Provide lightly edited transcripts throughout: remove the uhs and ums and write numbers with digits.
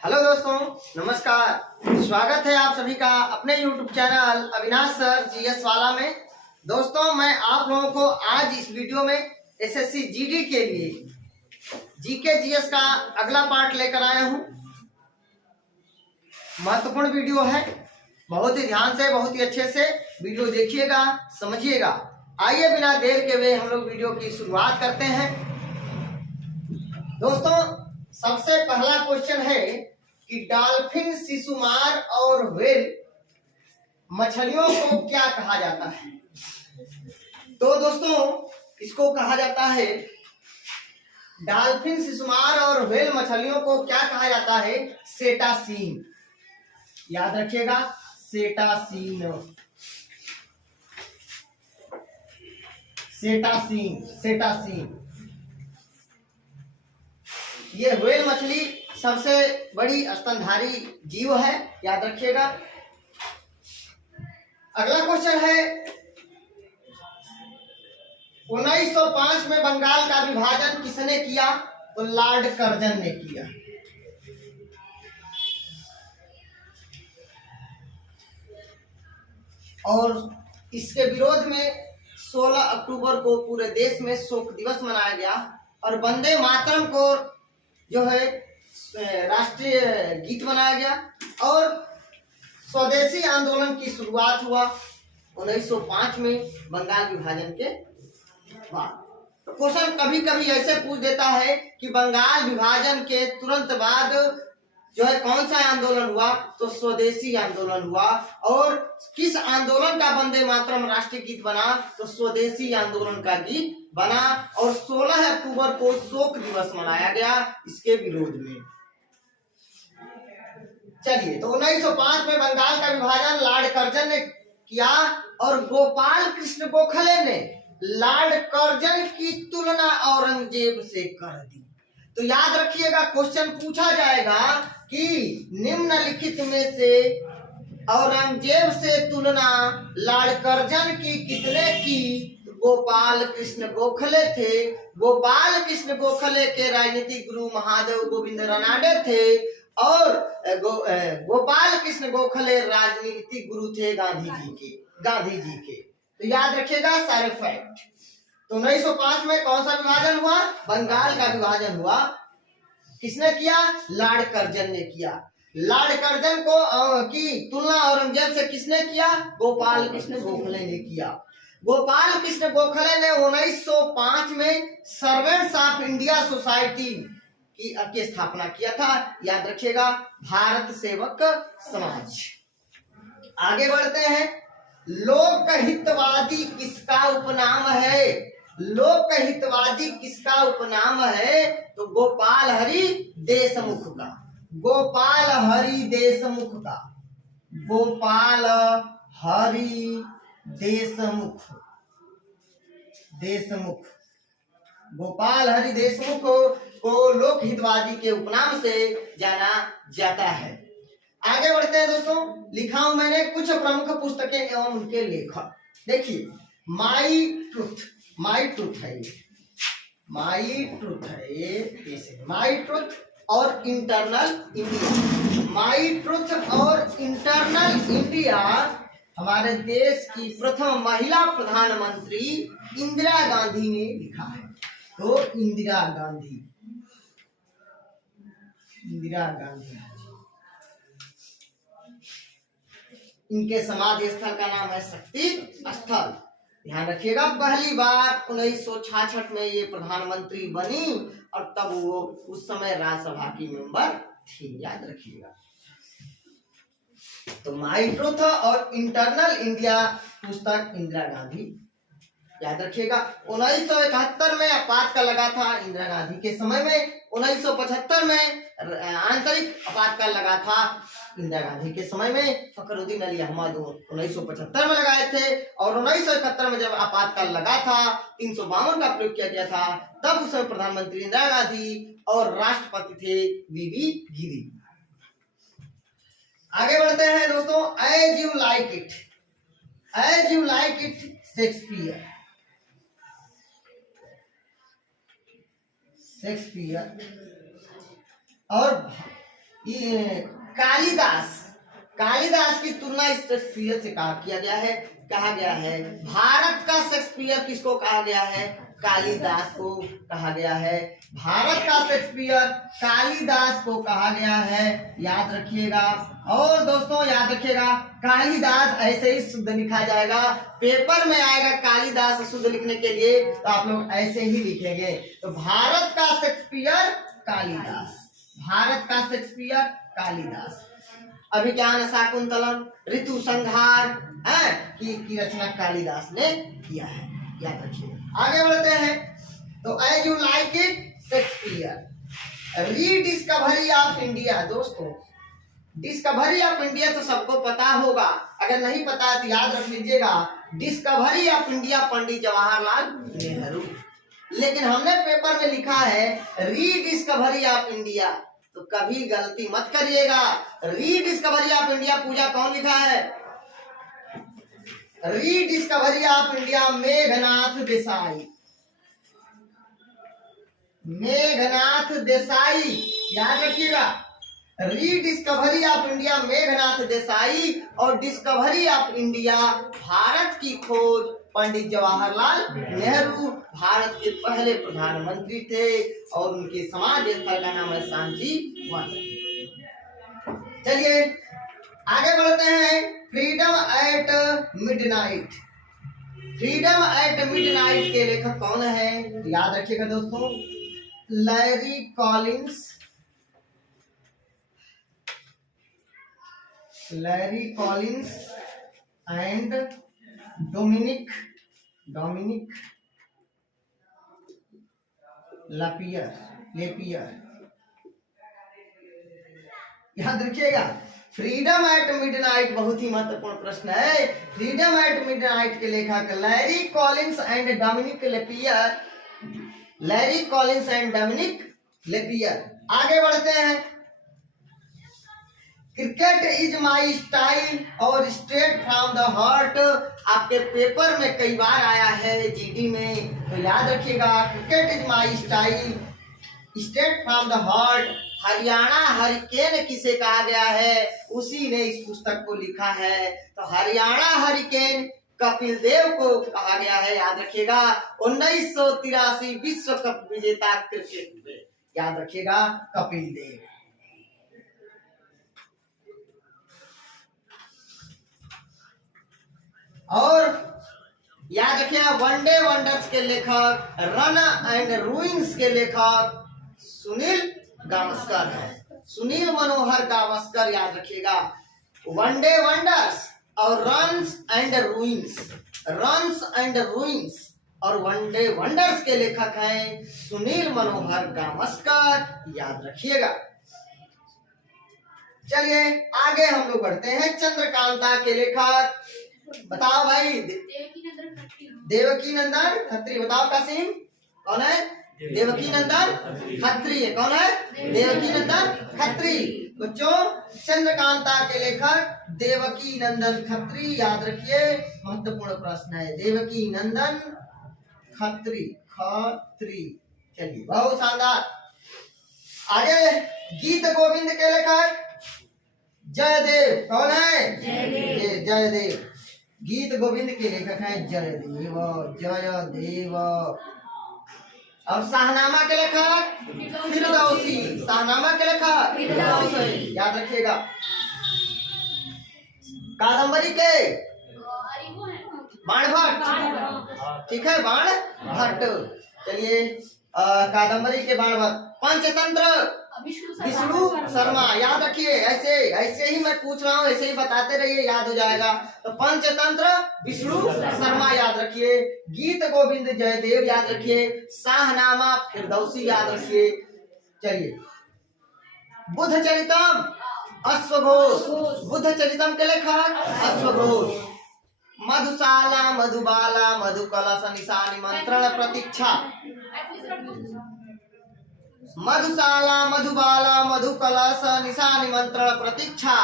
Hello दोस्तों, नमस्कार। स्वागत है आप सभी का अपने YouTube channel Avinash sir GS वाला में। दोस्तों, मैं आप लोगों को आज इस वीडियो में एसएससी जीडी के लिए जीके जीएस का अगला पार्ट लेकर आया हूं। महत्वपूर्ण वीडियो है, बहुत ही ध्यान से, बहुत ही अच्छे से वीडियो देखिएगा, समझिएगा। आइए बिना देर के हुए हम लोग वीडियो की शुरुआत करते हैं। दोस्तों, सबसे पहला क्वेश्चन है कि डॉल्फिन, शिशुमार और व्हेल मछलियों को क्या कहा जाता है। तो दोस्तों, इसको कहा जाता है, डॉल्फिन, शिशुमार और व्हेल मछलियों को क्या कहा जाता है? सेटासीन। याद रखिएगा, सेटासीन, सेटासीन, सेटासीन। ये व्हेल मछली सबसे बड़ी स्तनधारी जीव है, याद रखिएगा। अगला क्वेश्चन है, 1905 में बंगाल का विभाजन किसने किया? तो लॉर्ड कर्जन ने किया। और इसके विरोध में 16 अक्टूबर को पूरे देश में शोक दिवस मनाया गया और वंदे मातरम को जो है राष्ट्रीय गीत बनाया गया और स्वदेशी आंदोलन की शुरुआत हुआ 1905 में बंगाल विभाजन के बाद। तो क्वेश्चन कभी कभी ऐसे पूछ देता है कि बंगाल विभाजन के तुरंत बाद जो है कौन सा आंदोलन हुआ? तो स्वदेशी आंदोलन हुआ। और किस आंदोलन का वंदे मातरम राष्ट्रीय गीत बना? तो स्वदेशी आंदोलन का गीत बना। और 16 अक्टूबर को शोक दिवस मनाया गया इसके विरोध में। चलिए, तो 1905 में बंगाल का विभाजन लॉर्ड कर्जन ने किया और गोपाल कृष्ण गोखले ने लॉर्ड कर्जन की तुलना औरंगजेब से कर दी। तो याद रखिएगा, क्वेश्चन पूछा जाएगा कि निम्नलिखित में से औरंगजेब से तुलना लॉर्ड कर्जन की किसने की? गोपाल कृष्ण गोखले थे। गोपाल कृष्ण गोखले के राजनीतिक गुरु महादेव गोविंद रानडे थे और गोपाल कृष्ण गोखले राजनीतिक गुरु थे गांधी जी के। तो याद रखिएगा सारे फैक्ट। तो 1905 में कौन सा विभाजन हुआ? बंगाल का विभाजन हुआ। किसने किया? लॉर्ड कर्जन ने किया। लॉर्ड कर्जन को की तुलना औरंगजेब से किसने किया? गोपाल कृष्ण गोखले ने किया। गोपाल कृष्ण गोखले ने 1905 में सर्वेंट्स ऑफ इंडिया सोसाइटी की स्थापना किया था। याद रखिएगा, भारत सेवक समाज। आगे बढ़ते हैं। लोकहितवादी किसका उपनाम है? लोकहितवादी किसका उपनाम है? तो गोपाल हरि देशमुख का। गोपाल हरि देशमुख का। गोपाल हरि देशमुख। देशमुख, गोपाल हरि देशमुख को लोकहितवादी के उपनाम से जाना जाता है। आगे बढ़ते हैं दोस्तों। लिखा हूं मैंने कुछ प्रमुख पुस्तकें एवं उनके लेखक। देखिए, माई ट्रुथ, माई ट्रुथ है ये, माई ट्रुथ है ये, माई ट्रुथ और इंटरनल इंडिया। माई ट्रुथ और इंटरनल इंडिया हमारे देश की प्रथम महिला प्रधानमंत्री इंदिरा गांधी ने लिखा है। तो इंदिरा गांधी, इंदिरा गांधी। इनके समाधि स्थल का नाम है शक्ति स्थल। ध्यान रखिएगा, पहली बार 1966 में ये प्रधानमंत्री बनी और तब वो उस समय राज्यसभा की मेंबर थी। याद रखिएगा। तो माई ट्रुथ और इंटरनल इंडिया पुस्तक इंदिरा गांधी। याद रखिएगा, 1971 में आपातकाल लगा था इंदिरा गांधी के समय में। 1975 में आंतरिक आपातकाल लगा था इंदिरा गांधी के समय में। फखरुद्दीन अली अहमद 1975 में लगाए थे और 1971 में जब आपातकाल लगा था, 352 का प्रयोग किया गया था, तब उस समय प्रधानमंत्री इंदिरा गांधी और राष्ट्रपति थे वीवी गिरी। आगे बढ़ते हैं दोस्तों। As you like it, as you like it Shakespeare. Shakespeare और ये कालिदास, कालिदास की तुलना शेक्सपियर से किया गया है, कहा गया है। भारत का शेक्सपियर किसको कहा गया है? कालिदास को कहा गया है। भारत का शेक्सपियर कालिदास को कहा गया है, याद रखिएगा। और दोस्तों याद रखिएगा, कालिदास ऐसे ही शुद्ध लिखा जाएगा, पेपर में आएगा कालिदास शुद्ध लिखने के लिए तो आप लोग ऐसे ही लिखेंगे। तो भारत का शेक्सपियर कालिदास, भारत का शेक्सपियर कालिदास। अभिज्ञान शाकुंतलम, ऋतु संहार की रचना कालिदास ने किया है, याद रखिए। आगे बढ़ते हैं। तो as you like it Shakespeare, rediscovery of India. दोस्तों डिस्कवरी ऑफ इंडिया तो सबको पता होगा, अगर नहीं पता है तो याद रख लीजिएगा, discovery of India Pandit Jawaharlal Nehru. लेकिन हमने पेपर में लिखा है रीडिस्कवरी ऑफ इंडिया, तो कभी गलती मत करिएगा। रीडिस्कवरी ऑफ इंडिया पूजा कौन लिखा है? Rediscovery of India Meghnad Desai, Meghnath Desai, याद रखिएगा। Rediscovery of India Meghnad Desai और डिस्कवरी ऑफ इंडिया भारत की खोज पंडित जवाहरलाल नेहरू, भारत के पहले प्रधानमंत्री थे और उनके समाधि स्थल का नाम है शांति वन। चलिए आगे बढ़ते हैं। Freedom at midnight, freedom at midnight के लेखक कौन है? याद रखिएगा दोस्तों, Larry Collins, Larry Collins and Dominique Lapierre, याद रखिएगा। फ्रीडम एट मिडनाइट बहुत ही महत्वपूर्ण प्रश्न है। फ्रीडम एट मिडनाइट के लेखक Larry Collins and Dominique Lapierre, Larry Collins and Dominique Lapierre. आगे बढ़ते हैं। क्रिकेट इज माई स्टाइल और स्ट्रेट फ्रॉम द हार्ट, आपके पेपर में कई बार आया है जीडी में, तो याद रखिएगा cricket is my style straight from the heart. Haryana hurricane किसे कहा गया है? उसी ने इस पुस्तक को लिखा है। तो हरियाणा हरिकेन कपिल देव को कहा गया है, याद रखिएगा। 1983 विश्व कप विजेता क्रिकेट में, याद रखिएगा कपिल देव। और याद रखिएगा वनडे वंडर्स के लेखक, रन एंड रूइंग्स के लेखक सुनील गावस्कर है, सुनील मनोहर गावस्कर, याद रखिएगा। वनडे वंडर्स और रन्स एंड रूइंग्स, रन्स एंड रूइंग्स और वनडे वंडर्स के लेखक हैं सुनील मनोहर गावस्कर, याद रखिएगा। चलिए आगे हम लोग बढ़ते हैं। चंद्रकांता के लेखक बताओ भाई। देवकी नंदन खत्री, बताओ कासिम कौन है? देवकी नंदन खत्री है, कौन है? देवकी नंदन खत्री। बच्चों चंद्रकांता के लेखक देवकी नंदन खत्री, याद रखिए महत्वपूर्ण प्रश्न है, देवकी नंदन खत्री, खत्री। चलिए बहुत शानदार। आगे गीत गोविंद के लेखक जयदेव, कौन है? जयदेव। गीत गोविंद के लेखक हैं जयदेव, जयदेव। और शाहनामा के लेखक फिरदौसी, शाहनामा के लेखक फिरदौसी, याद रखिएगा। कादम्बरी के बाण भट्ट, ठीक है, बाण भट्ट। चलिए कादम्बरी के बाण भट्ट। पंचतंत्र विष्णु शर्मा, याद रखिए। ऐसे ऐसे ही मैं पूछ रहा हूँ, ऐसे ही बताते रहिए, याद हो जाएगा। तो पंचतंत्र विष्णु शर्मा, याद रखिए। गीत गोविंद जयदेव, याद रखिए। शाहनामा फिरदौसी, याद रखिए। चलिए बुद्ध चरितम अश्वघोष, बुद्ध चरितम के लेखक अश्वघोष। मधुशाला मधुबाला मधुकलश निशानी मंत्रण प्रतीक्षा, मधुशाला, मधुबाला, मधु कलश, निशा निमंत्रण, प्रतीक्षा,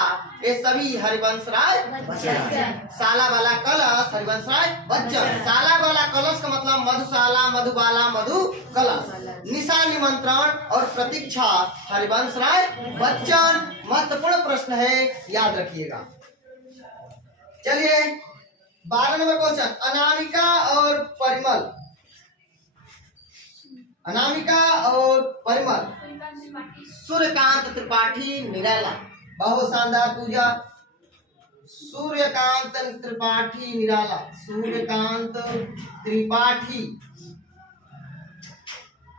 ये सभी हरिवंश राय बच्चन। शाला वाला कलश हरिवंश राय बच्चन। शाला वाला कलश का मतलब मधुशाला, मधुबाला, मधु कलश। निशा निमंत्रण और प्रतीक्षा हरिवंश राय बच्चन। महत्वपूर्ण प्रश्न है, याद रखिएगा। चलिए 12 नंबर क्वेश्चन, अनामिका और परिमल। अनामिका और परिमल, सूर्यकांत त्रिपाठी निराला। बहुत शानदार पूजा। सूर्यकांत त्रिपाठी निराला, सूर्यकांत त्रिपाठी।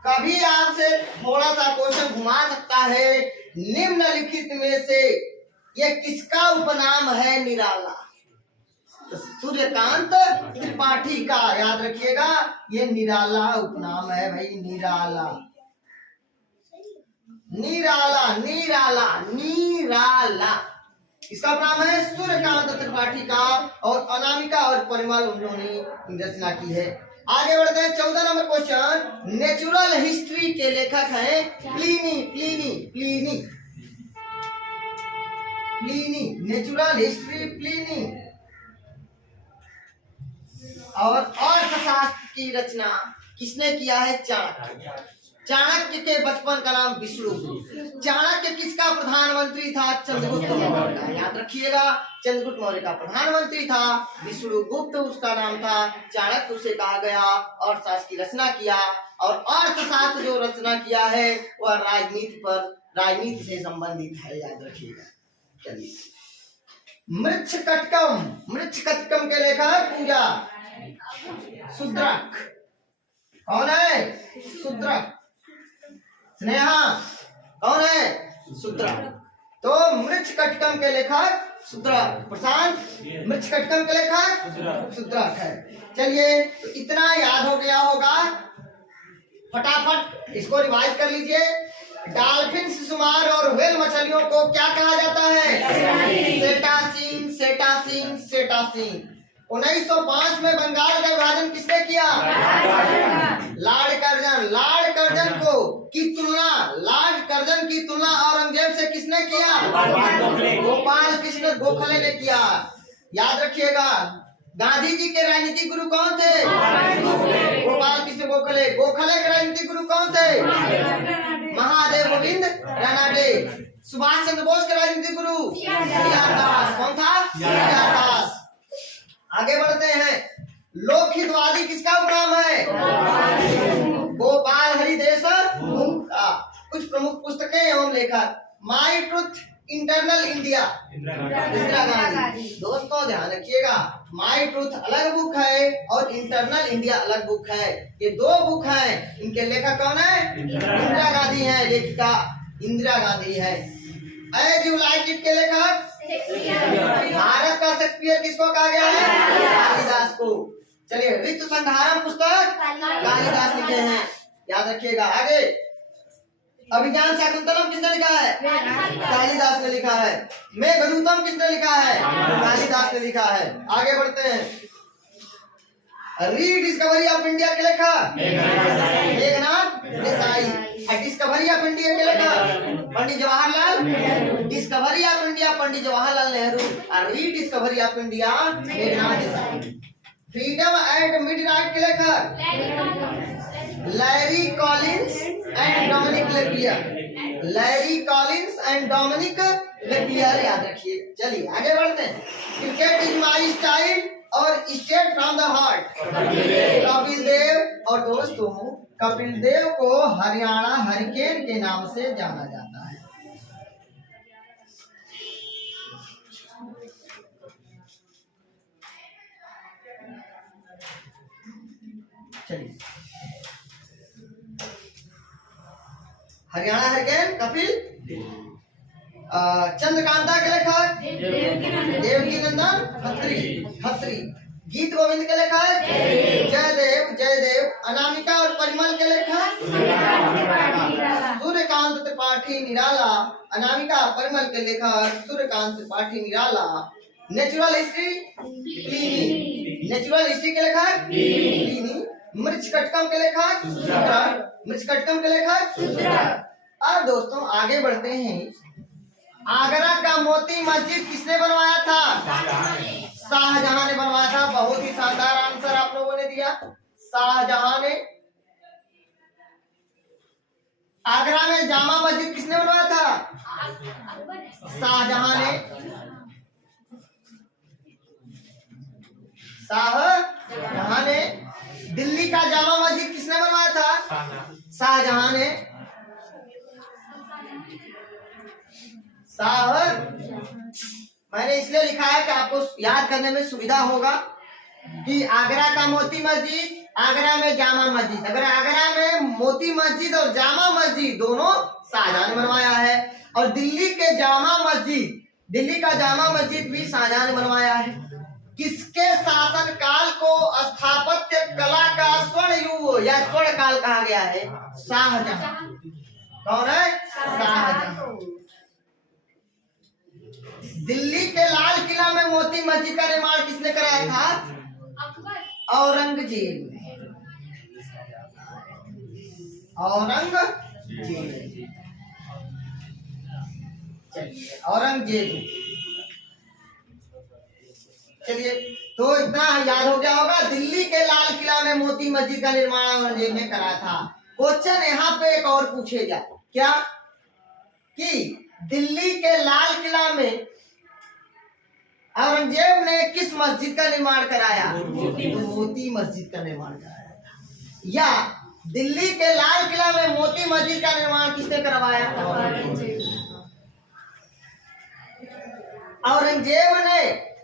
कभी आपसे थोड़ा सा क्वेश्चन घुमा सकता है, निम्नलिखित में से ये किसका उपनाम है निराला? तो सूर्यकांत त्रिपाठी का याद रखिएगा, ये निराला उपनाम है भाई, निराला। निराला निराला निराला इसका उपनाम है सूर्यकांत त्रिपाठी का। और अनामिका और परिमल उन्होंने रचना की है। आगे बढ़ते हैं 14 नंबर क्वेश्चन, नेचुरल हिस्ट्री के लेखक हैं Pliny. Pliny Pliny Pliny, natural history Pliny. और अर्थशास्त्र की रचना किसने किया है? चाणक्य। चाणक्य के बचपन का नाम विष्णुगुप्त। चाणक्य किसका प्रधानमंत्री था? चंद्रगुप्त मौर्य का। याद रखिएगा, चंद्रगुप्त मौर्य का प्रधानमंत्री था विष्णुगुप्त, उसका नाम था। चाणक्य उसे कहा गया, अर्थशास्त्र की रचना किया। और अर्थशास्त्र जो रचना किया है वह राजनीति से संबंधित है, याद रखिएगा। चलिए, मृच्छकटकम। मृच्छकटकम के लेखक पूजा शूद्रक। कौन है? शूद्रक। स्नेहा कौन है? शूद्रक। तो मृच्छकटकम के लेखक शूद्रक। प्रशांत, मृच्छकटकम के लेखक शूद्रक है। चलिए, तो इतना याद हो गया होगा, फटाफट इसको रिवाइज कर लीजिए। डॉल्फिन, शिशुमार और व्हेल मछलियों को क्या कहा जाता है? सेटासीन सेटासीन सेटासीन। 1905 में बंगाल का विभाजन किसने किया? Lord Curzon. Lord Curzon Lord Curzon की तुलना औरंगजेब से किसने किया? गोपाल कृष्ण गोखले ने किया। याद रखिएगा, गांधी जी के राजनीतिक गुरु कौन थे? गोपाल कृष्ण गोखले। गोखले के राजनीतिक गुरु कौन थे? महादेव गोविंद रानाडे। सुभाष चंद्र बोस के राजनीतिक गुरु सीआर दास। कौन था? सीआर दास। आगे बढ़ते हैं, लोकहितवादी किसका उपनाम है? गोपाल हरि देशमुख का। कुछ प्रमुख पुस्तकें एवं लेखक, my truth, internal India, Indira Gandhi. दोस्तों ध्यान रखिएगा, माई ट्रुथ अलग बुक है और इंटरनल इंडिया अलग बुक है। ये दो बुक हैं, इनके लेखक कौन है? इंदिरा गांधी है, लेखिका इंदिरा गांधी है। एज यू लाइक इट के लेखक भारत का शेक्सपियर किसको कहा गया है? कालिदास को। चलिए, ऋतु संहारम पुस्तक कालिदास लिखे हैं, याद रखिएगा। आगे, अभिज्ञान शाकुंतलम किसने लिखा है? कालिदास ने लिखा है। मेघदूतम किसने लिखा है? कालिदास ने लिखा है। आगे बढ़ते हैं, रीडिस्कवरी ऑफ इंडिया के लेखक Meghnad Desai. Discovery of India के लेखक Pandit Jawaharlal Nehru. Discovery of India Pandit Jawaharlal Nehru और rediscovery of India Meghnad Desai. Freedom at midnight के लेखक Larry Collins and Dominique Lapierre. Larry Collins and Dominique Lapierre, याद रखिए। चलिए आगे बढ़ते हैं, क्रिकेट इज माई स्टाइल और state from the heart, Kapil Dev. और दोस्तों, कपिल देव को हरियाणा हरिकेन के नाम से जाना जाता है। चलिए, हरियाणा हरिकेन कपिल। चंद्रकांता के लेखक देवकी नंदन खत्री। गीत गोविंद के लेखक जयदेव जयदेव। अनामिका और परिमल के लेखक सूर्यकांत त्रिपाठी निराला। अनामिका परिमल के लेखक Suryakant Tripathi Nirala. Natural history Pliny. Natural history के लेखक प्लिनी। मृच्छकटकम के लेखक मृच्छकटकम के लेखक अब दोस्तों आगे बढ़ते हैं। आगरा का मोती मस्जिद किसने बनवाया था? शाहजहां ने बनवाया था। बहुत ही शानदार आंसर आप लोगों ने दिया, शाहजहां ने। आगरा में जामा मस्जिद किसने बनवाया था? शाहजहां ने। शाहजहां ने। दिल्ली का जामा मस्जिद किसने बनवाया था? शाहजहां ने। मैंने इसलिए लिखा है कि आपको याद करने में सुविधा होगा कि आगरा का मोती मस्जिद, आगरा में जामा मस्जिद। अगर आगरा में मोती मस्जिद और जामा मस्जिद दोनों शाहजहां ने बनवाया है, और दिल्ली के जामा मस्जिद, दिल्ली का जामा मस्जिद भी शाहजहां ने बनवाया है। किसके शासन काल को स्थापत्य कला का स्वर्ण युग या स्वर्ण काल कहा गया है? शाहजहां। कौन है? शाहजहां। दिल्ली के लाल किला में मोती मस्जिद का निर्माण किसने कराया था? औरंगजेब ने। औरंगजेब। चलिए, औरंगजेब। चलिए, तो इतना याद हो गया होगा। दिल्ली के लाल किला में मोती मस्जिद का निर्माण औरंगजेब ने कराया था। क्वेश्चन यहाँ पे एक और पूछेगा, क्या कि दिल्ली के लाल किला में औरंगजेब ने किस मस्जिद का निर्माण कराया? मोती मस्जिद का निर्माण कराया था। या दिल्ली के लाल किला में मोती मस्जिद का निर्माण किसने करवाया? औरंगजेब ने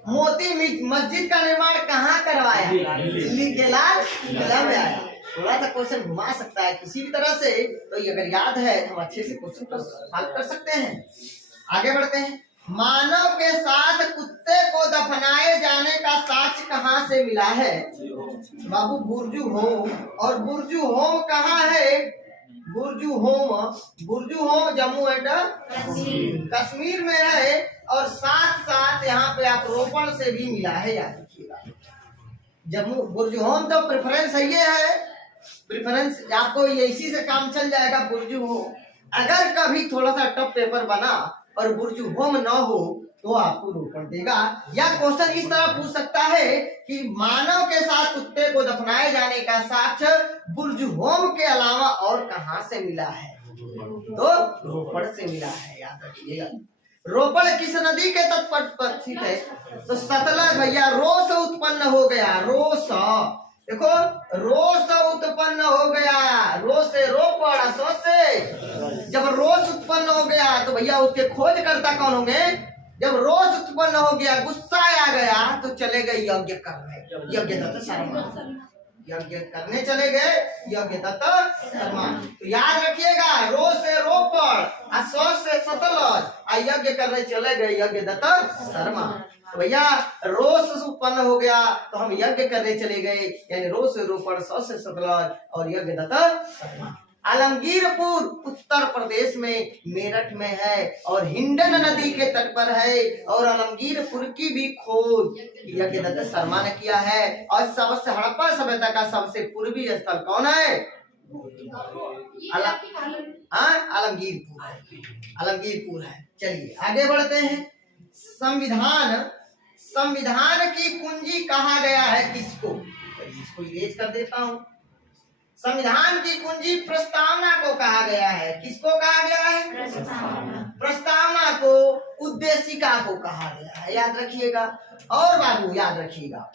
मोती मस्जिद का निर्माण कहाँ करवाया? दिल्ली के लाल किला में आया। थोड़ा सा क्वेश्चन घुमा सकता है किसी भी तरह से, तो ये अगर याद है तो हम अच्छे से क्वेश्चन को हल कर सकते हैं। आगे बढ़ते हैं। मानव के साथ कुत्ते को दफनाए जाने का साक्ष्य कहाँ से मिला है? बाबू, बुर्जू होम। और बुर्जू होम कहाँ है? बुर्जू होम जम्मू एंड कश्मीर में है, और साथ साथ यहाँ पे आप रोपण से भी मिला है, याद रखिएगा। जम्मू बुर्जू होम तो प्रेफरेंस है, ये है प्रेफरेंस, आपको ये इसी से काम चल जाएगा। बुर्जू होम अगर कभी थोड़ा सा टफ पेपर बना और बुर्जू होम न हो तो आपको रोपण देगा। या क्वेश्चन इस तरह पूछ सकता है कि मानव के साथ कुत्ते को दफनाए जाने का साक्ष्य बुर्जू होम के अलावा और कहां से मिला है? तो रोपण से मिला है, याद रखिएगा। रोपण किस नदी के तट पर स्थित है? तो सतलज भैया। रो से उत्पन्न हो गया, रो से, देखो रो से उत्पन्न हो गया, रो से रोपण, सो से। जब रोस उत्पन्न हो गया तो भैया उसके खोजकर्ता कौन होंगे? जब रोस उत्पन्न हो गया, गुस्सा आ गया, तो चले गए यज्ञ करने। यज्ञ दत्त शर्मा, यज्ञ करने चले गए यज्ञ दत्त शर्मा। तो याद रखिएगा, रो से रोपण, सो से सतलज, यज्ञ करने चले गए यज्ञ दत्त शर्मा। तो भैया रोस उत्पन्न हो गया तो हम यज्ञ करने चले गए, यानी रो से रोपण, सौ से सतलज और यज्ञ दत्त शर्मा। आलमगीरपुर उत्तर प्रदेश में मेरठ में है और हिंडन नदी के तट पर है, और आलमगीरपुर की भी खोज यज्ञ दत्त शर्मा ने किया है। और सबसे हड़प्पा सभ्यता का सबसे पूर्वी स्थल कौन है? आलमगीरपुर है, आलमगीरपुर है। चलिए आगे बढ़ते हैं। संविधान की कुंजी कहा गया है किसको? इसको इरेज कर देता हूँ। संविधान की कुंजी प्रस्तावना को कहा गया है। किसको कहा गया है? प्रस्तावना को। उद्देशिका को कहा गया है, याद रखिएगा। और बाबू याद रखिएगा,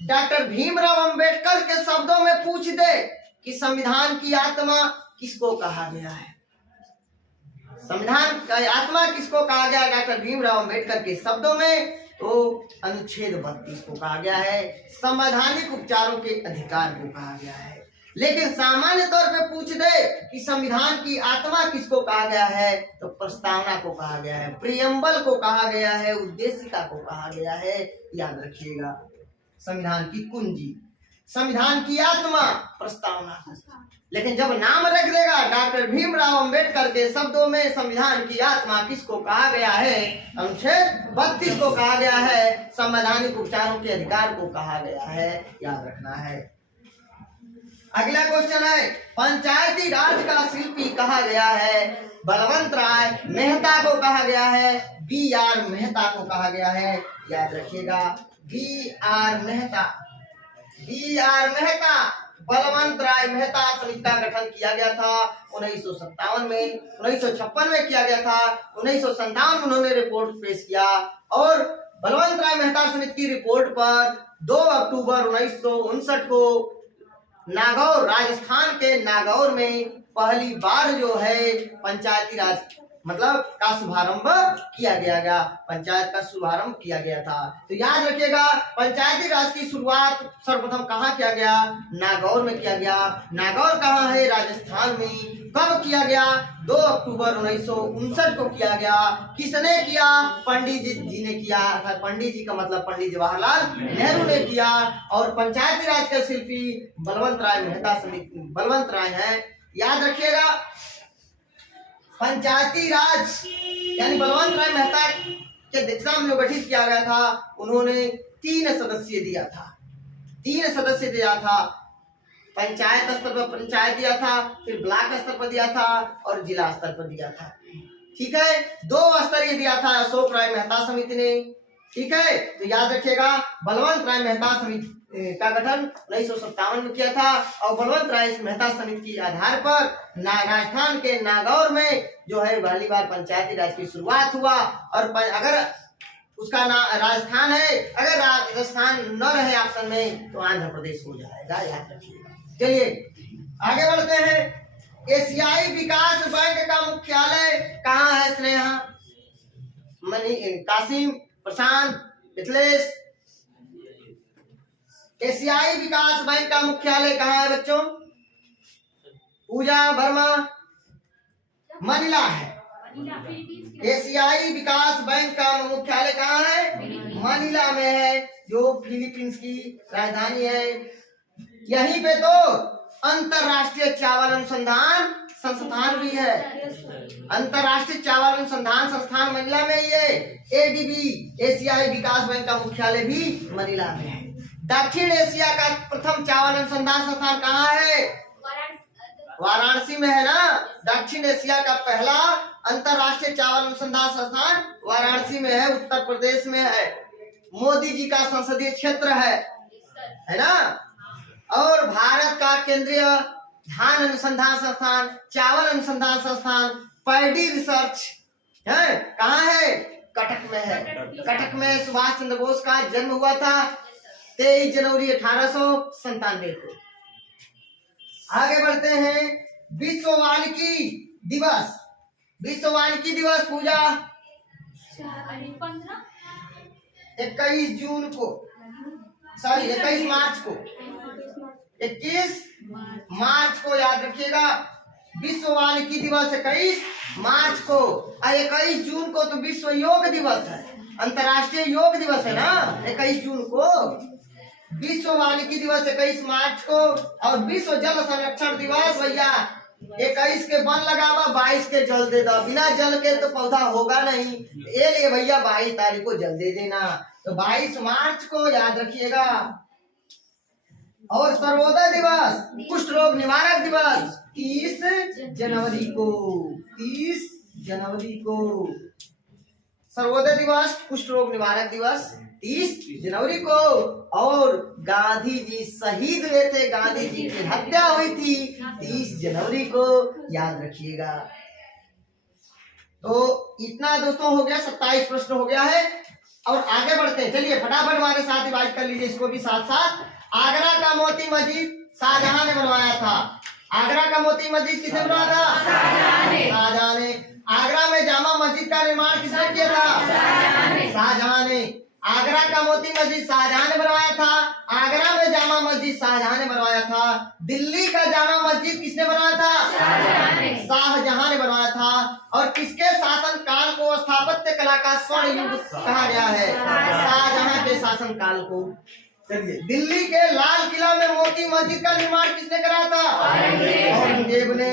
डॉक्टर भीमराव अंबेडकर के शब्दों में पूछ दे कि संविधान की आत्मा किसको कहा गया है? संविधान का आत्मा किसको कहा गया डॉक्टर भीमराव अंबेडकर के शब्दों में? तो अनुच्छेद 32 को कहा गया है, संवैधानिक उपचारों के अधिकार को कहा गया है। लेकिन सामान्य तौर पे पूछ दे कि संविधान की आत्मा किसको कहा गया है, तो प्रस्तावना को कहा गया है, प्रियम्बल को कहा गया है, उद्देशिका को कहा गया है, याद रखिएगा। संविधान की कुंजी, संविधान की आत्मा, प्रस्तावना। लेकिन जब नाम रख देगा डॉक्टर भीमराव अंबेडकर के शब्दों में संविधान की आत्मा किसको कहा गया है? अनुच्छेद 32 को कहा गया है, संवैधानिक उपचारों के अधिकार को कहा गया है, याद रखना है। अगला क्वेश्चन है, पंचायती राज का शिल्पी कहा गया है? बलवंत राय मेहता को कहा गया है, B.R. मेहता को कहा गया है। याद रखिएगा, B.R. मेहता, B.R. मेहता। बलवंत राय मेहता समिति का गठन किया गया था 1957 में, 1956 में किया गया था, 1957 में उन्होंने रिपोर्ट पेश किया और बलवंत राय मेहता समिति की रिपोर्ट पर 2 अक्टूबर 1959 को नागौर, राजस्थान के नागौर में पहली बार जो है पंचायती राज मतलब का शुभारंभ किया गया, पंचायत का शुभारंभ किया गया था। तो याद रखिएगा, पंचायती राज की शुरुआत सर्वप्रथम कहाँ किया गया? नागौर में किया गया। नागौर कहाँ है? राजस्थान में। कब किया गया? 2 अक्टूबर 1959 को किया गया। किसने किया? पंडित जी ने किया। अर्थात पंडित जी का मतलब पंडित जवाहरलाल नेहरू ने किया। और पंचायती राज के शिल्पी बलवंत राय मेहता समिति बलवंत राय है। याद रखिएगा, पंचायती राज यानी बलवंत राय मेहता के अध्यक्षता में जो गठित किया गया था, उन्होंने 3 सदस्य दिया था। 3 सदस्य दिया था। पंचायत स्तर पर पंचायत दिया था, फिर ब्लॉक स्तर पर दिया था और जिला स्तर पर दिया था। ठीक है, 2 स्तरीय दिया था अशोक राय मेहता समिति ने। ठीक है, तो याद रखिएगा, बलवंत राय मेहता समिति का गठन 1957 में किया था और बलवंत राय मेहता समिति के आधार पर राजस्थान के नागौर में जो है पहली बार पंचायती राज की शुरुआत हुआ। और अगर उसका नाम राजस्थान है, अगर राजस्थान न रहे ऑप्शन में तो आंध्र प्रदेश हो जाएगा, याद रखिएगा। चलिए आगे बढ़ते हैं। एशियाई विकास बैंक का मुख्यालय कहाँ है? स्नेहा, कासिम, प्रशांत, मिथिलेश, एशियाई विकास बैंक का मुख्यालय कहाँ है बच्चों? पूजा वर्मा, मनीला है। एशियाई विकास बैंक का मुख्यालय कहाँ है? मनीला में है, जो फिलीपींस की राजधानी है। यहीं पे तो अंतरराष्ट्रीय चावल अनुसंधान संस्थान भी है। अंतरराष्ट्रीय चावल अनुसंधान संस्थान मनीला में ही है। ADB एशियाई विकास बैंक का मुख्यालय भी मनीला में है। दक्षिण एशिया का प्रथम चावल अनुसंधान संस्थान कहाँ है? वाराणसी में है ना। दक्षिण एशिया का पहला अंतरराष्ट्रीय चावल अनुसंधान संस्थान वाराणसी में है, उत्तर प्रदेश में है। मोदी जी का संसदीय क्षेत्र है ना। और भारत का केंद्रीय धान अनुसंधान संस्थान, चावल अनुसंधान संस्थान, पैडी रिसर्च है, कहाँ है? कटक में है। कटक में सुभाष चंद्र बोस का जन्म हुआ था 23 जनवरी 1897 को। आगे बढ़ते हैं। विश्व वानिकी दिवस, विश्व वानिकी दिवस पूजा 21 जून को, सॉरी 21 मार्च को, 21 मार्च को याद रखिएगा। विश्व वानिकी दिवस 21 मार्च को। और 21 जून को तो विश्व योग दिवस है, अंतर्राष्ट्रीय योग दिवस है ना। 21 जून को विश्व वानिकी दिवस 21 मार्च को। और विश्व जल संरक्षण दिवस भैया 21 के वन लगावा, 22 के जल दे दो। बिना जल के तो पौधा होगा नहीं, ये लिए भैया 22 तारीख को जल दे देना। तो 22 मार्च को याद रखिएगा। और सर्वोदय दिवस, कुष्ठ रोग निवारक दिवस 30 जनवरी को। 30 जनवरी को सर्वोदय दिवस, कुष्ठ रोग निवारक दिवस 30 जनवरी को। और गांधी जी शहीद हुए थे, गांधी जी की हत्या हुई थी 30 जनवरी को, याद रखिएगा। तो इतना दोस्तों हो गया, 27 प्रश्न हो गया है। और आगे बढ़ते हैं, चलिए फटाफट हमारे साथ रिवाइज कर लीजिए इसको भी साथ साथ। आगरा का मोती मस्जिद शाहजहां ने बनवाया था। आगरा का मोती मस्जिद किसने बनवाया था? शाहजहां ने। आगरा में जामा मस्जिद का निर्माण किसने किया था? शाहजहां ने। आगरा का मोती मस्जिद शाहजहां ने बनवाया था। आगरा में जामा मस्जिद शाहजहां ने बनवाया था। दिल्ली का जामा मस्जिद किसने बनवाया था? शाहजहां ने बनवाया था। और किसके शासन काल को स्थापत्य कला का स्वर्ण युग कहा गया है? शाहजहां के शासन काल को। चलिए, दिल्ली के लाल किला में मोती मस्जिद का निर्माण किसने कराया था? औरंगजेब ने।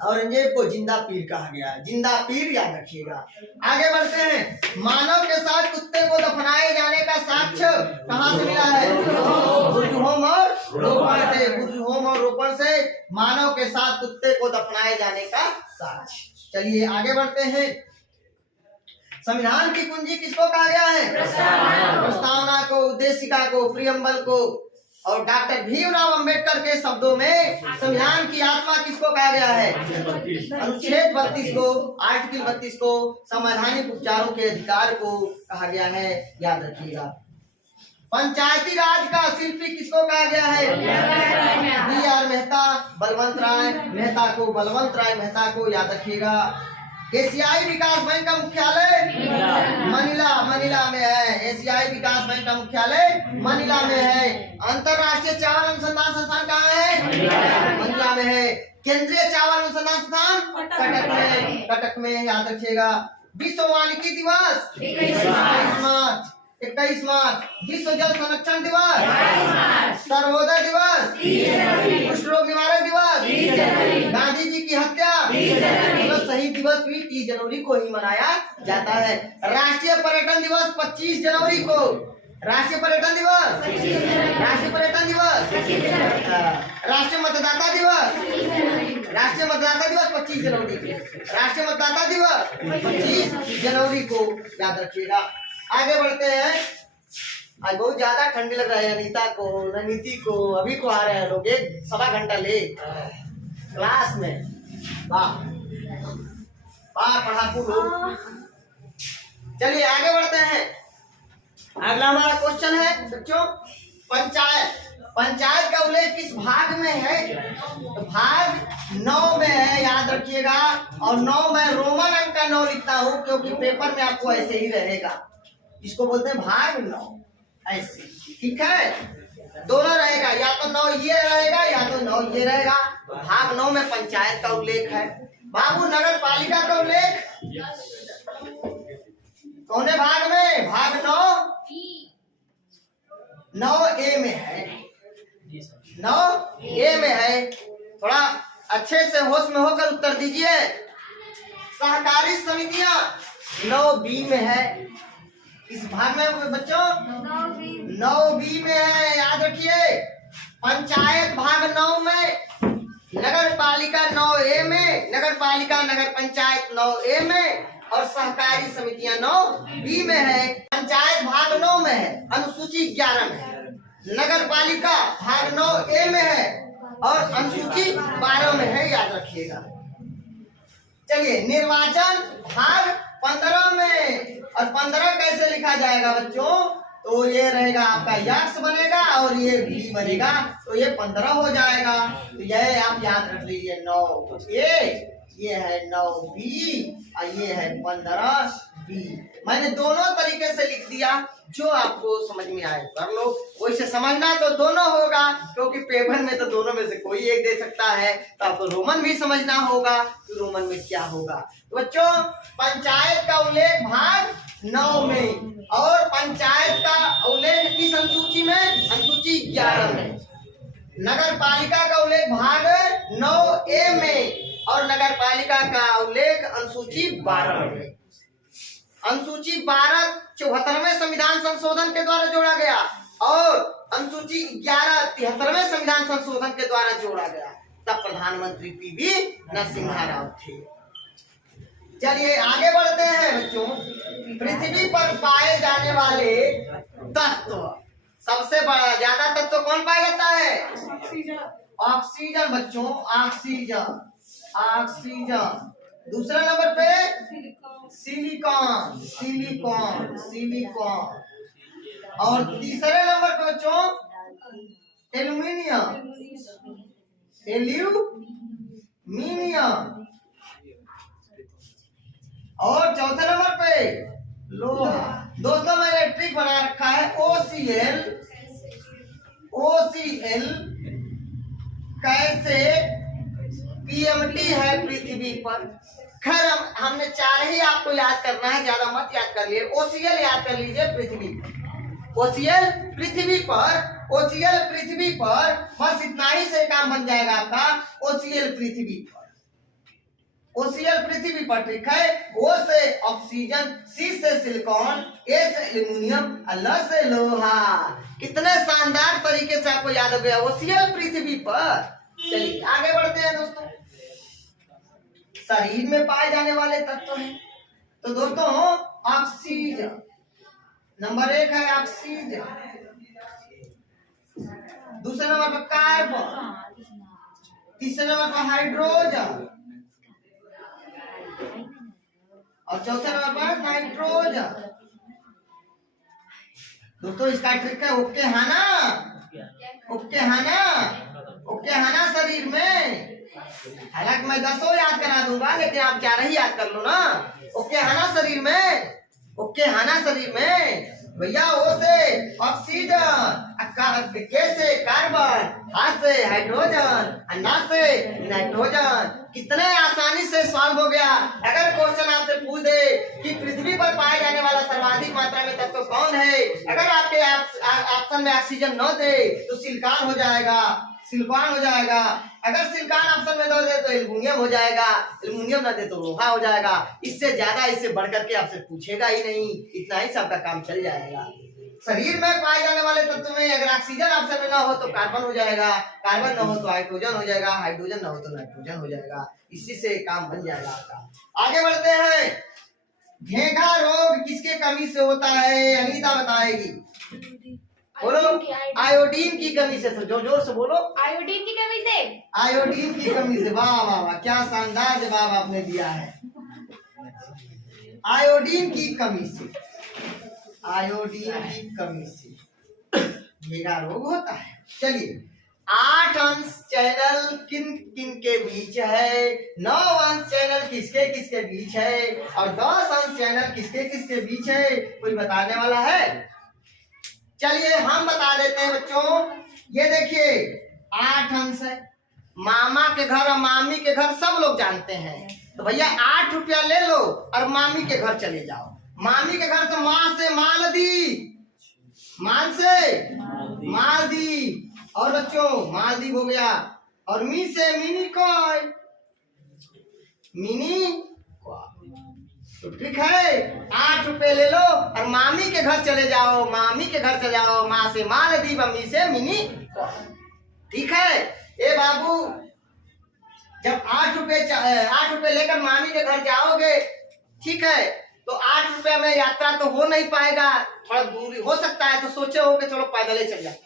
औरंगजेब को जिंदा पीर कहा गया है। जिंदा पीर याद रखिएगा। आगे बढ़ते हैं। मानव के साथ कुत्ते को दफनाए जाने का साक्ष्य कहाँ से मिला है? बुर्जहोम और रोपण से। बुर्जहोम और रोपण से मानव के साथ कुत्ते को दफनाए जाने का साक्ष्य। चलिए आगे बढ़ते हैं। संविधान की कुंजी किसको कहा गया है? प्रस्तावना को, उद्देशिका को, प्रियम्बल को। और डॉक्टर भीमराव अंबेडकर के शब्दों में संविधान की आत्मा किसको कहा गया है? अनुच्छेद 32 को, आर्टिकल 32 को संवैधानिक उपचारों के अधिकार को कहा गया है। याद रखिएगा। पंचायती राज का शिल्पी किसको कहा गया है? बी.आर. मेहता। बलवंत राय मेहता को, बलवंत राय मेहता को याद रखिएगा। एशियाई विकास बैंक का मुख्यालय मनीला में है। एशियाई विकास बैंक का मुख्यालय मनीला में है। अंतरराष्ट्रीय चावल अनुसंधान संस्थान कहाँ है? मनीला में है। केंद्रीय चावल अनुसंधान संस्थान कटक में। याद रखिएगा। विश्व वानिकी दिवस 21 मार्च। विश्व जल संरक्षण दिवस, सर्वोदय दिवस, कुष्ठ रोग निवारक दिवस, गांधी जी की हत्या, शहीद दिवस भी 30 जनवरी को ही मनाया जाता है। राष्ट्रीय पर्यटन दिवस 25 जनवरी को। राष्ट्रीय पर्यटन दिवस, राष्ट्रीय पर्यटन दिवस, राष्ट्रीय मतदाता दिवस, राष्ट्रीय मतदाता दिवस 25 जनवरी को। राष्ट्रीय मतदाता दिवस 25 जनवरी को याद रखिएगा। आगे बढ़ते हैं। आज बहुत ज्यादा ठंडी लग रहा है। अनीता को, ननीति को, अभी को आ रहे हैं लोग 1-1.25 घंटा लेट क्लास में। वाह पढ़ाकू लोग। चलिए आगे बढ़ते हैं। अगला हमारा क्वेश्चन है बच्चों, पंचायत का उल्लेख किस भाग में है? तो भाग 9 में है। याद रखिएगा। और 9 में रोमन अंक का 9 लिखता हूँ क्योंकि पेपर में आपको ऐसे ही रहेगा। इसको बोलते हैं भाग 9 ऐसे। ठीक है, दोनों रहेगा, या तो 9 ये रहेगा या तो 9 ये रहेगा। भाग 9 में पंचायत का उल्लेख है। बाबू नगर पालिका का उल्लेख कौने भाग में? भाग 9A में है। 9A में है। थोड़ा अच्छे से होश में होकर उत्तर दीजिए। सहकारी समितियां 9B में है। इस भाग में बच्चों 9B में है। याद रखिए। पंचायत भाग 9 में, नगर पालिका 9A में, नगर पालिका नगर पंचायत 9A में और सहकारी समितियां 9B में है। पंचायत भाग 9 में है, अनुसूची 11 में है। नगर पालिका भाग 9A में है और अनुसूची 12 में है। याद रखिएगा। चलिए निर्वाचन भाग 15 में। और 15 कैसे लिखा जाएगा बच्चों? तो ये रहेगा आपका यक्स बनेगा और ये भी बनेगा, तो ये 15 हो जाएगा। तो ये आप याद रख लीजिए 9A, ये है 9B और ये है 15B। मैंने दोनों तरीके से लिख दिया, जो आपको समझ में आए कर लो। वैसे समझना तो दोनों होगा क्योंकि पेपर में तो दोनों में से कोई एक दे सकता है। तो आपको रोमन भी समझना होगा कि रोमन में क्या होगा। तो बच्चों पंचायत का उल्लेख भाग 9 में और पंचायत का उल्लेख किस अनुसूची में? अनुसूची 11 में। नगर पालिका का उल्लेख भाग 9A में और नगर पालिका का उल्लेख अनुसूची 12 में। अनुसूची 12 74वें संविधान संशोधन के द्वारा जोड़ा गया और अनुसूची 11 73वें संविधान संशोधन के द्वारा जोड़ा गया। तब प्रधानमंत्री पी.वी. नरसिम्हा राव थे। चलिए आगे बढ़ते हैं बच्चों। पृथ्वी पर पाए जाने वाले तत्व, सबसे बड़ा ज्यादा तत्व कौन पाया जाता है? ऑक्सीजन बच्चों, ऑक्सीजन। ऑक्सीजन। दूसरे नंबर पे सिलिकॉन, सिलिकॉन, सिलिकॉन। और तीसरे नंबर पे बच्चों एल्यूमिनियम, एल्यूमिनियम। और चौथे नंबर पे लोहा। दोस्तों मैंने ट्रिक बना रखा है OCl, OCl कैसे PMT है पृथ्वी पर। खैर हमने 4 ही आपको याद करना है, ज्यादा मत याद कर लिए। OCl याद कर लीजिए पृथ्वी पर। OCl पृथ्वी पर, OCl पृथ्वी पर, बस इतना ही से काम बन जाएगा आपका। OCl पृथ्वी पर। ओसीएल पृथ्वी पर, ठीक है। ओ से ऑक्सीजन, सी से सिलिकॉन, ए से एल्युमिनियम, ल से लोहा। कितने शानदार तरीके से आपको याद हो गया, ओसीएल पृथ्वी पर। चलिए आगे बढ़ते हैं दोस्तों। शरीर में पाए जाने वाले तत्व हैं, तो दोस्तों ऑक्सीजन नंबर 1 है, ऑक्सीजन। दूसरे नंबर पर कार्बन, तीसरे नंबर पर हाइड्रोजन, और चौथे नंबर पर नाइट्रोजन। दोस्तों इसका ट्रिक है ओके है ना, ओके है ना, ओके है ना शरीर में। हालांकि मैं 10 याद करा दूंगा, लेकिन आप 4 ही याद कर लो ना। ओके है ना शरीर में, ओके है ना शरीर में भैया। ओ से ऑक्सीजन, के से कार्बन, हा से हाइड्रोजन, ना से नाइट्रोजन। कितने आसानी से सॉल्व हो गया। अगर क्वेश्चन आपसे पूछ दे कि पृथ्वी पर पाए जाने वाला सर्वाधिक मात्रा में तत्व कौन है, अगर आपके ऑप्शन में ऑक्सीजन न दे तो सिलिकॉन हो जाएगा, सिलिकॉन हो जाएगा। अगर सिलिकॉन ऑप्शन में न दे तो एल्युमिनियम हो जाएगा, एल्युमिनियम न दे तो लोहा हो जाएगा। इससे ज्यादा, इससे बढ़कर के आपसे पूछेगा ही नहीं, इतना ही सबका काम चल जाएगा। शरीर में पाए जाने वाले तत्व में अगर ऑक्सीजन ऑप्शन में ना हो तो कार्बन हो जाएगा, कार्बन ना हो तो हाइड्रोजन हो जाएगा, हाइड्रोजन ना हो तो नाइट्रोजन हो जाएगा। इसी से काम बन जाएगा आपका। आगे बढ़ते हैं। घेंघा रोग किसके कमी से होता है, अनीता बताएगी। बोलो, आयोडीन की कमी से। तो जोर जोर से बोलो, आयोडीन की कमी से। आयोडीन की कमी से। वाह वाह वाह, क्या शानदार जवाब आपने दिया है। आयोडीन की कमी से, आयोडीन की कमी से घेंघा रोग होता है। चलिए 8 अंश चैनल किन किन के बीच है, 9 अंश चैनल किसके किसके बीच है, और 10 अंश चैनल किसके किसके बीच है, कोई बताने वाला है? चलिए हम बता देते हैं बच्चों। ये देखिए 8 अंश है। मामा के घर और मामी के घर सब लोग जानते हैं, तो भैया 8 रुपया ले लो और मामी के घर चले जाओ। मामी के घर से माँ से माल दी, माल से मालदीव, और बच्चों मालदीव हो गया। और मी से मिनी कॉय, मिनी तो ठीक है। 8 रुपए ले लो और मामी के घर चले जाओ, मामी के घर चले जाओ। माँ से मालदीव, मी से मिनी कॉय, ठीक है। ए बाबू जब 8 रुपए लेकर मामी के घर जाओगे, ठीक है, तो 8 रुपए में यात्रा तो हो नहीं पाएगा, थोड़ा दूरी हो सकता है, तो सोचे हो कि चलो पैदल ही चल जाए।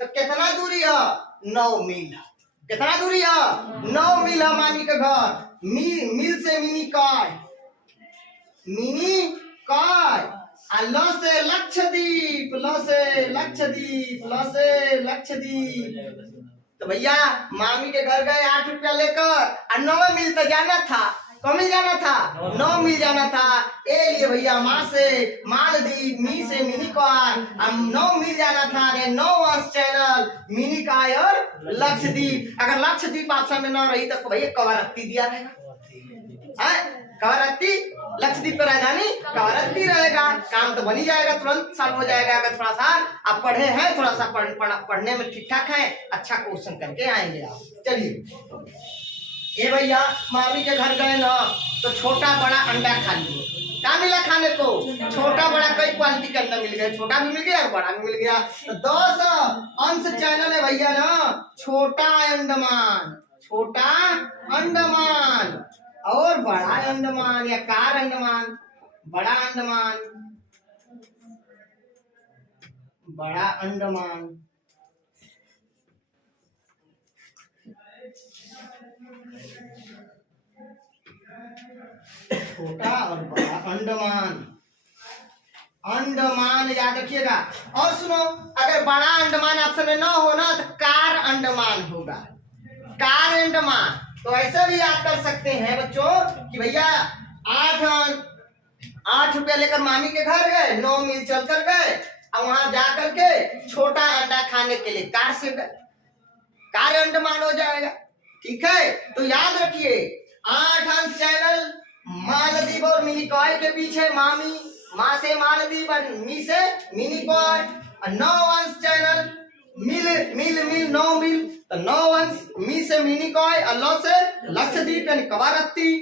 तो कितना दूरी है? 9 मील। कितना दूरी है? 9 मील है मामी के घर। मील से मिनी काय, मिनी काय। ल से लक्षद्वीप, ल से लक्षद्वीप, ल से लक्षद्वीप। तो भैया मामी के घर गए 8 रुपया लेकर, और 9 मील तो जाना था। कौन मिल जाना था? 9 मिल जाना था। ए लिए भैया माँ से मालदीव, मी से मिनी काय, 9 मिल जाना था। 9 अंश चैनल मिनी काय और लक्षद्वीप। अगर लक्षद्वीप ऑप्शन में न रही तो भैया कवारत्ती दिया रहेगा, कवारत्ती। लक्षद्वीप पर राजधानी कवारत्ती रहेगा। काम तो बनी जाएगा, तुरंत सॉल्व हो जाएगा। अगर थोड़ा सा आप पढ़े हैं, थोड़ा सा पढ़ने में ठीक ठाक है, अच्छा क्वेश्चन करके आएंगे आप। चलिए ये भैया मामी के घर गए ना, तो छोटा बड़ा अंडा खा लिए। क्या मिला खाने को? छोटा बड़ा कई क्वालिटी के अंडा मिल गया, छोटा भी मिल गया और बड़ा भी मिल गया। तो 10 अंश चैनल है भैया ना, छोटा अंडमान, छोटा अंडमान और बड़ा अंडमान, या कार अंडमान, बड़ा अंडमान, बड़ा अंडमान। छोटा और बड़ा अंडमान, अंडमान याद रखिएगा। और सुनो, अगर बड़ा अंडमान ऑप्शन में ना हो ना तो कार अंडमान होगा, कार अंडमान। तो ऐसे भी याद कर सकते हैं बच्चों कि भैया 8 रुपया लेकर मामी के घर गए, 9 मील चल कर गए, और वहां जा करके छोटा अंडा खाने के लिए कार से गए, कार अंडमान हो जाएगा। ठीक है, तो याद रखिए 8 अंश चैनल मालदीव और मिनी कॉय के बीच है मामी, माँ से मालदीव और मी से मिनी कॉय। 9 अंश चैनल मिल मिल मिल 9 मिल, तो 9 अंश मी से मिनी कॉय और ल से लक्षद्वीप यानी कवारत्ती।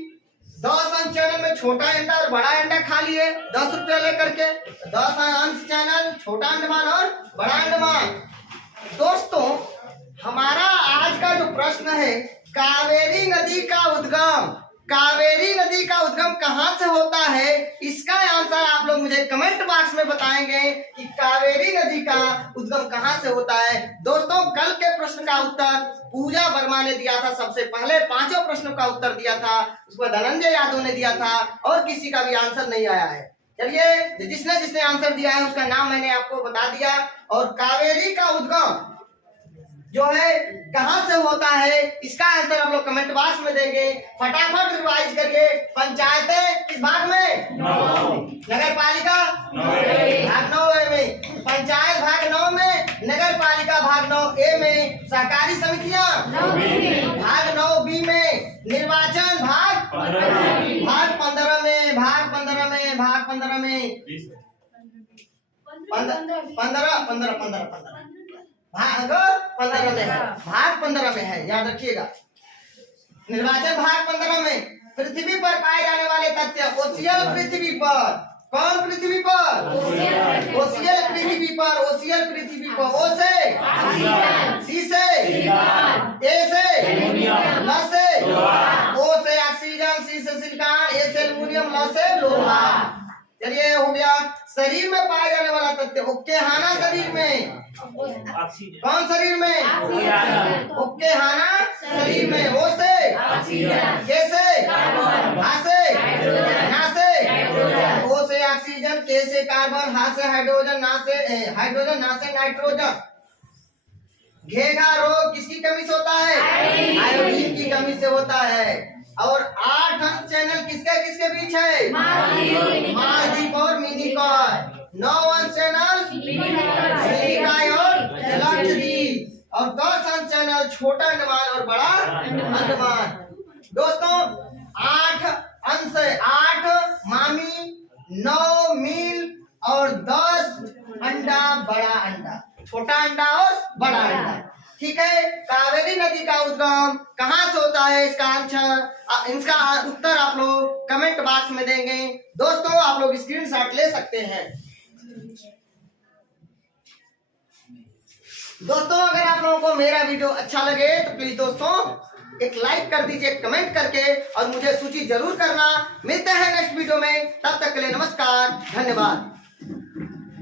छोटा अंडा और बड़ा अंडा खा लिए 10 रुपया लेकर के। 10 अंश चैनल, छोटा अंडमान और बड़ा अंडमान। दोस्तों, हमारा आज का जो प्रश्न है, कावेरी नदी का उद्गम, कावेरी नदी का उद्गम कहाँ से होता है, इसका आंसर आप लोग मुझे कमेंट बॉक्स में बताएंगे कि कावेरी नदी का उद्गम कहाँ से होता है। दोस्तों, कल के प्रश्न का उत्तर पूजा वर्मा ने दिया था, सबसे पहले 5 प्रश्नों का उत्तर दिया था, उसमें धनंजय यादव ने दिया था और किसी का भी आंसर नहीं आया है। चलिए, जिसने जिसने आंसर दिया है उसका नाम मैंने आपको बता दिया। और कावेरी का उद्गम जो है कहां से होता है, इसका आंसर आप लोग कमेंट बॉक्स में देंगे। फटाफट रिवाइज करिए। पंचायतें किस भाग में? नगर पालिका भाग 9 में, पंचायत भाग 9 में, नगर पालिका भाग 9A में, सहकारी समितियां भाग 9B में, निर्वाचन भाग 15 में, भाग 15 में, भाग 15 में, 15 भाग 15 में है, भाग 15 में है, याद रखिएगा। निर्वाचन भाग 15 में। पृथ्वी पर पाए जाने वाले तथ्य, ओशियल पृथ्वी पर, कौन पृथ्वी पर? ओशियल पृथ्वी पर, ओशियल पृथ्वी पर। ओ से, सी से, ए से, ल से, ओ से ऑक्सीजन, सी से सिलिकॉन, ए से एल्युमिनियम, ल से लोहा। चलिए, हो गया। शरीर में पाए जाने वाला तथ्य, ओकेहाना शरीर में, कौन शरीर में? ओकेहाना शरीर में। ओ से, के से, हा से, ना से, ओ से ऑक्सीजन, के से कार्बन, हा से हाइड्रोजन, ना से नाइट्रोजन। घेघा रोग किसकी कमी से होता है? आयोडीन की कमी से होता है। और 8 अंश चैनल किसके किसके बीच है? महाद्वीप और मिनिकॉय। 9 अंश चैनल सिलिकाय और जलक्षद्वीप। और 10 अंश चैनल छोटा अंडमान और बड़ा अंडमान। दोस्तों, 8 अंश, 8 मामी, 9 मील और 10 अंडा, बड़ा अंडा, छोटा अंडा और बड़ा अंडा। ठीक है। कावेरी नदी का उद्गम कहाँ से होता है, इसका आंसर, इसका उत्तर आप लोग कमेंट बॉक्स में देंगे। दोस्तों, आप लोग स्क्रीनशॉट ले सकते हैं। दोस्तों, अगर आप लोगों को मेरा वीडियो अच्छा लगे तो प्लीज दोस्तों एक लाइक कर दीजिए कमेंट करके, और मुझे सूची जरूर करना। मिलते हैं नेक्स्ट वीडियो में, तब तक के लिए नमस्कार, धन्यवाद।